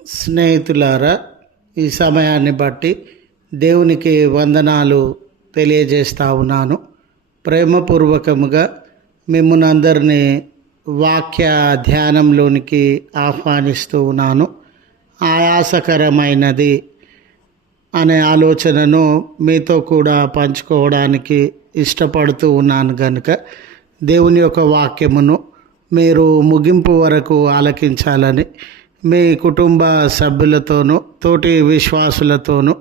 స్నేహితులారా, ఈ సమయాన్ని బట్టి దేవునికి వందనాలు తెలియజేస్తా ఉన్నాను. ప్రేమపూర్వకముగా మిమ్మల్ని అందరినీ వాక్య ధ్యానంలోనికి ఆహ్వానిస్తూ ఉన్నాను. ఆయాసకరమైనది అనే ఆలోచనను మీతో కూడా పంచుకోవడానికి ఇష్టపడుతూ ఉన్నాను కనుక దేవుని యొక్క వాక్యమును మీరు ముగింపు వరకు ఆలకించాలని మీ కుటుంబ సభ్యులతోనూ తోటి విశ్వాసులతోనూ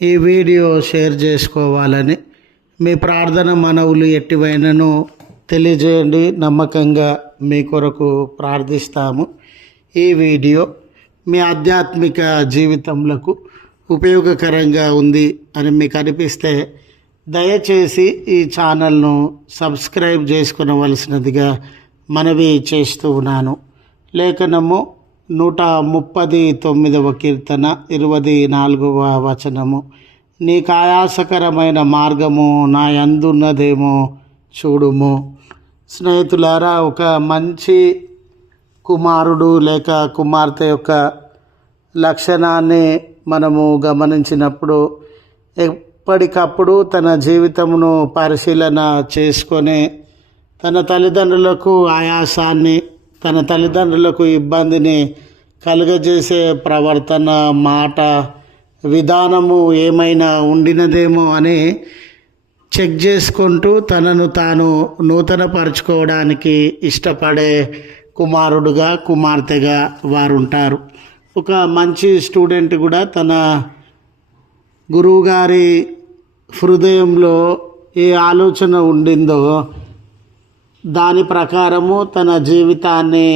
ఈ వీడియో షేర్ చేసుకోవాలని మీ ప్రార్థన మనవులు ఎట్టివైనను తెలియజేయండి. నమ్మకంగా మీ కొరకు ప్రార్థిస్తాము. ఈ వీడియో మీ ఆధ్యాత్మిక జీవితంలో ఉపయోగకరంగా ఉంది అని మీకు అనిపిస్తే దయచేసి ఈ ఛానల్ను సబ్స్క్రైబ్ చేసుకునవలసినదిగా మనవి చేస్తూ ఉన్నాను. లేఖనము 139వ కీర్తన 24వ వచనము, నీకు ఆయాసకరమైన మార్గము నా యందున్నదేమో చూడుము. స్నేహితులారా, ఒక మంచి కుమారుడు లేక కుమార్తె యొక్క లక్షణాన్ని మనము గమనించినప్పుడు ఎప్పటికప్పుడు తన జీవితమును పరిశీలన చేసుకొని తన తల్లిదండ్రులకు ఆయాసాన్ని, తన తల్లిదండ్రులకు ఇబ్బందిని కలుగజేసే ప్రవర్తన, మాట, విధానము ఏమైనా ఉండినదేమో అని చెక్ చేసుకుంటూ తనను తాను నూతనపరచుకోవడానికి ఇష్టపడే కుమారుడుగా, కుమార్తెగా వారు ఉంటారు. ఒక మంచి స్టూడెంట్ కూడా తన గురువుగారి హృదయంలో ఏ ఆలోచన ఉండిందో దాని ప్రకారము తన జీవితాన్ని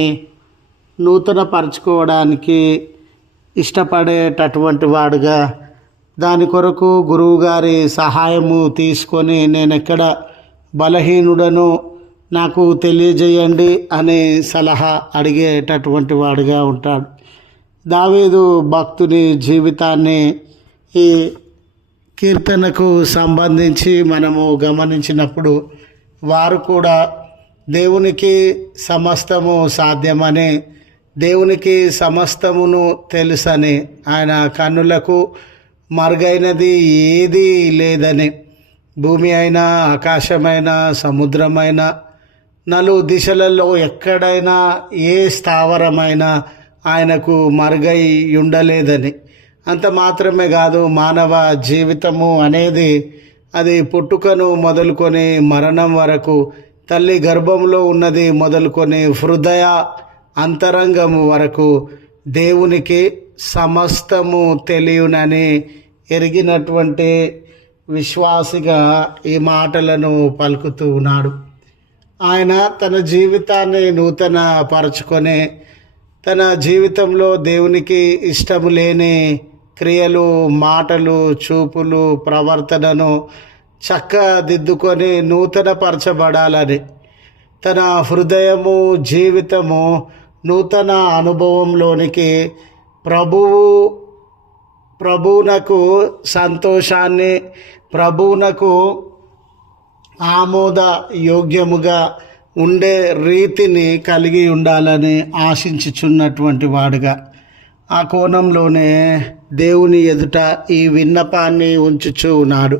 నూతనపరచుకోవడానికి ఇష్టపడేటటువంటి వాడుగా, దాని కొరకు గురువుగారి సహాయము తీసుకొని నేను ఎక్కడ బలహీనుడను నాకు తెలియజేయండి అనే సలహా అడిగేటటువంటి వాడుగా ఉంటాడు. దావీదు భక్తుని జీవితాన్ని ఈ కీర్తనకు సంబంధించి మనము గమనించినప్పుడు వారు కూడా దేవునికి సమస్తము సాధ్యమని, దేవునికి సమస్తమును తెలుసని, ఆయన కన్నులకు మరుగైనది ఏదీ లేదని, భూమి అయినా ఆకాశమైన సముద్రమైన నలు దిశలలో ఎక్కడైనా ఏ స్థావరమైనా ఆయనకు మరుగై ఉండలేదని, అంత మాత్రమే కాదు, మానవ జీవితము అనేది అది పుట్టుకను మొదలుకొని మరణం వరకు, తల్లి గర్భంలో ఉన్నది మొదలుకొని హృదయ అంతరంగము వరకు దేవునికి సమస్తము తెలియనని ఎరిగినటువంటి విశ్వాసిగా ఈ మాటలను పలుకుతూ ఉన్నాడు. ఆయన తన జీవితాన్ని నూతన పరచుకొని తన జీవితంలో దేవునికి ఇష్టము లేని క్రియలు, మాటలు, చూపులు, ప్రవర్తనను చక్కదిద్దుకొని నూతనపరచబడాలని, తన హృదయము, జీవితము నూతన అనుభవంలోనికి ప్రభువునకు సంతోషాన్ని, ప్రభువునకు ఆమోద యోగ్యముగా ఉండే రీతిని కలిగి ఉండాలని ఆశించుచున్నటువంటి వాడుగా, ఆ కోణంలోనే దేవుని ఎదుట ఈ విన్నపాన్ని ఉంచుచూ ఉన్నాడు.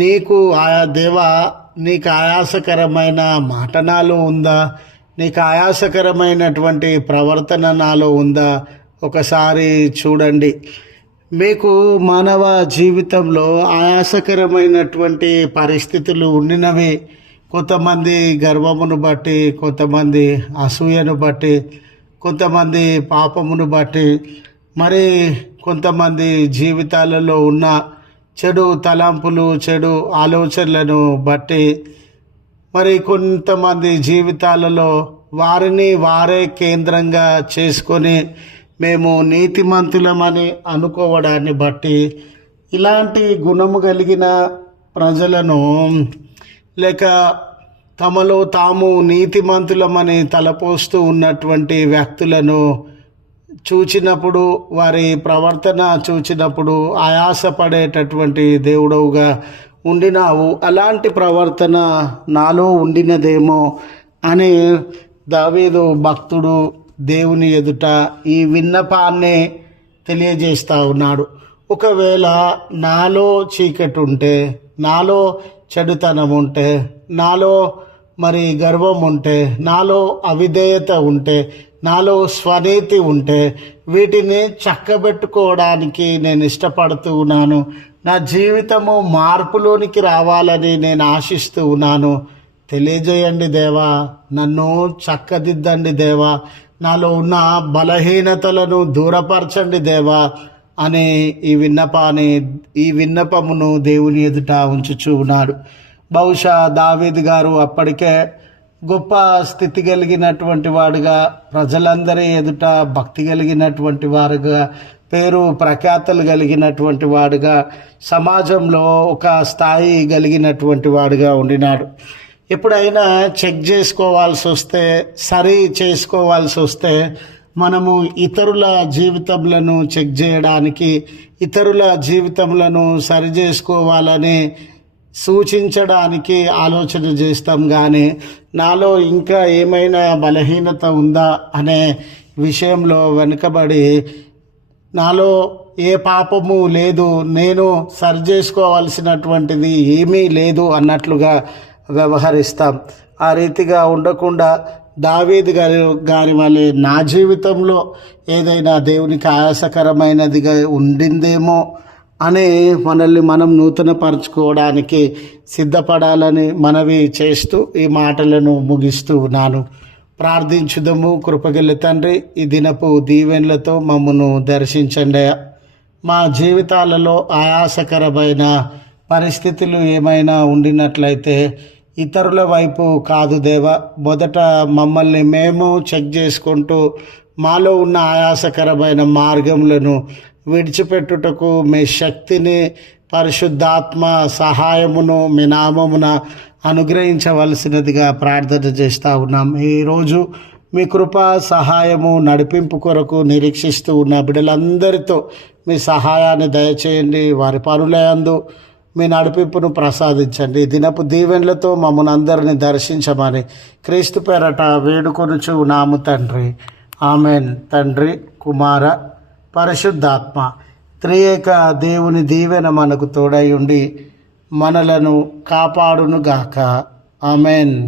నీకు నీకు ఆయాసకరమైన మాట నాలో ఉందా? నీకు ఆయాసకరమైనటువంటి ప్రవర్తన నాలో ఉందా? ఒకసారి చూడండి. మీకు మానవ జీవితంలో ఆయాసకరమైనటువంటి పరిస్థితులు ఉండినవి. కొంతమంది గర్వమును బట్టి, కొంతమంది అసూయను బట్టి, కొంతమంది పాపమును బట్టి, మరి కొంతమంది జీవితాలలో ఉన్న చెడు తలంపులు, చెడు ఆలోచనలను బట్టి, మరి కొంతమంది జీవితాలలో వారిని వారే కేంద్రంగా చేసుకొని మేము నీతిమంతులమని అనుకోవడాన్ని బట్టి, ఇలాంటి గుణము కలిగిన ప్రజలను లేక తమలో తాము నీతిమంతులమని తలపోస్తూ ఉన్నటువంటి వ్యక్తులను చూచినప్పుడు, వారి ప్రవర్తన చూచినప్పుడు ఆయాసపడేటటువంటి దేవుడవుగా ఉండినావు, అలాంటి ప్రవర్తన నాలో ఉండినదేమో అని దావీదు భక్తుడు దేవుని ఎదుట ఈ విన్నపాన్ని తెలియజేస్తూ ఉన్నాడు. ఒకవేళ నాలో చీకటి ఉంటే, నాలో చెడుతనం ఉంటే, నాలో మరి గర్వం ఉంటే, నాలో అవిధేయత ఉంటే, నాలో స్వనీతి ఉంటే, వీటిని చక్కబెట్టుకోవడానికి నేను ఇష్టపడుతూ ఉన్నాను. నా జీవితము మార్పులోనికి రావాలని నేను ఆశిస్తూ ఉన్నాను. తెలియజేయండి దేవా, నన్ను చక్కదిద్దండి దేవా, నాలో ఉన్న బలహీనతలను దూరపరచండి దేవా అనే ఈ విన్నపమును దేవుని ఎదుట ఉంచుచూ ఉన్నాడు. బహుశా దావీదు గారు అప్పటికే గొప్ప స్థితి కలిగినటువంటి వాడుగా, ప్రజలందరి ఎదుట భక్తి కలిగినటువంటి వారుగా, పేరు ప్రఖ్యాతలు కలిగినటువంటి వాడుగా, సమాజంలో ఒక స్థాయి కలిగినటువంటి వాడుగా ఉండినాడు. ఎప్పుడైనా చెక్ చేసుకోవాల్సి వస్తే, సరి చేసుకోవాల్సి వస్తే, మనము ఇతరుల జీవితములను చెక్ చేయడానికి, ఇతరుల జీవితములను సరి చేసుకోవాలని సూచించడానికి ఆలోచన చేస్తాం. కానీ నాలో ఇంకా ఏమైనా బలహీనత ఉందా అనే విషయంలో వెనుకబడి, నాలో ఏ పాపము లేదు, నేను సరి చేసుకోవాల్సినటువంటిది ఏమీ లేదు అన్నట్లుగా వ్యవహరిస్తాం. ఆ రీతిగా ఉండకుండా దావీదు గారి వలె నా జీవితంలో ఏదైనా దేవునికి ఆయాసకరమైనదిగా ఉండిందేమో అని మనల్ని మనం నూతనపరచుకోవడానికి సిద్ధపడాలని మనవి చేస్తూ ఈ మాటలను ముగిస్తూ ఉన్నాను. ప్రార్థించుదము. కృపగల తండ్రి, ఈ దినపు దీవెనలతో మమ్మను దర్శించండి. మా జీవితాలలో ఆయాసకరమైన పరిస్థితులు ఏమైనా ఉండినట్లయితే ఇతరుల వైపు కాదు దేవా, మొదట మమ్మల్ని మేము చెక్ చేసుకుంటూ మాలో ఉన్న ఆయాసకరమైన మార్గములను విడిచిపెట్టుటకు మీ శక్తిని, పరిశుద్ధాత్మ సహాయమును మీ నామమున అనుగ్రహించవలసినదిగా ప్రార్థన చేస్తూ ఉన్నాం. ఈరోజు మీ కృప సహాయము నడిపింపు కొరకు నిరీక్షిస్తూ ఉన్న బిడ్డలందరితో మీ సహాయాన్ని దయచేయండి. వారి పనులందు మీ నడిపింపును ప్రసాదించండి. దినపు దీవెనలతో మమ్మల్ని అందరిని దర్శించమని క్రీస్తు పేరట వేడుకొనుచు ఉన్నాము తండ్రి. ఆమెన్. తండ్రి, కుమార, పరిశుద్ధాత్మ త్రియేక దేవుని దీవెన మనకు తోడై ఉండి మనలను కాపాడునుగాక. ఆమెన్.